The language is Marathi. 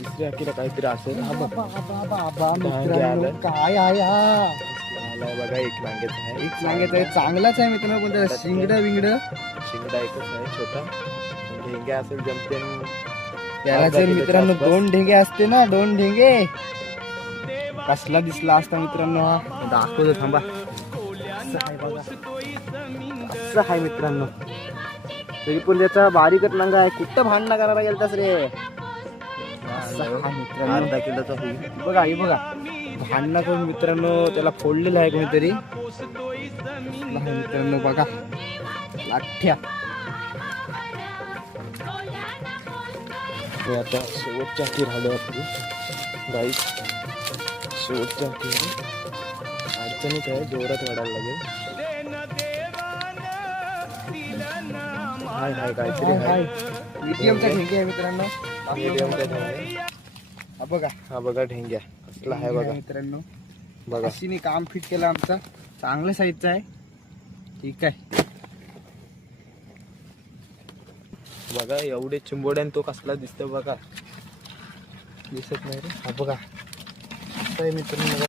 तिसऱ्या अखेर काहीतरी असेल. हा बघ मित्रांनो काय आहे हा आलाय बघा. एक नांग्याचा आहे. एक सांगायचं आहे चांगलाच आहे मित्रांनो पण त्याला शिंगड विंगड शिंगडा एकच आहे छोटा. ढेंग्या असेल जमते. त्याला जर मित्रांनो 2 ढेंगे असते ना 2 ढेंगे कसला दिसला असता मित्रांनो. हा दाखवतो थांबा. असं आहे बघा. असं आहे मित्रांनो. तरी पण त्याचा बारीकच नांगा आहे. कुठं भांडणं करायला गेलतास रे. असं आहे मित्रांनो. अर्धा किलोचा होईल. बघा हे बघा भांडणं करून मित्रांनो त्याला फोडलेलं आहे कोणीतरी. आहे मित्रांनो बघा लाठ्या. हे आता शेवटच्या अखेर आलो आपली गाईस. शेवटच्या अखेर अडचणीत आहे. जोरात वाढायला लागेल. हाय हाय काहीतरी हाय. मीडियमचा ढेंगे आहे मित्रांनो. मीडियमचा ढेंग्या. हा बघा हा बघा ढेंग्या कसला आहे बघा. मित्रांनो बघा अशी मी काम फिट केलं आमचा. चांगल्या साईजचा आहे. ठीक आहे. बघा एवढे चिंबोड्यान तो कसला दिसतो बघा. दिसत नाही रे. हा बघा असं आहे मित्रांनो.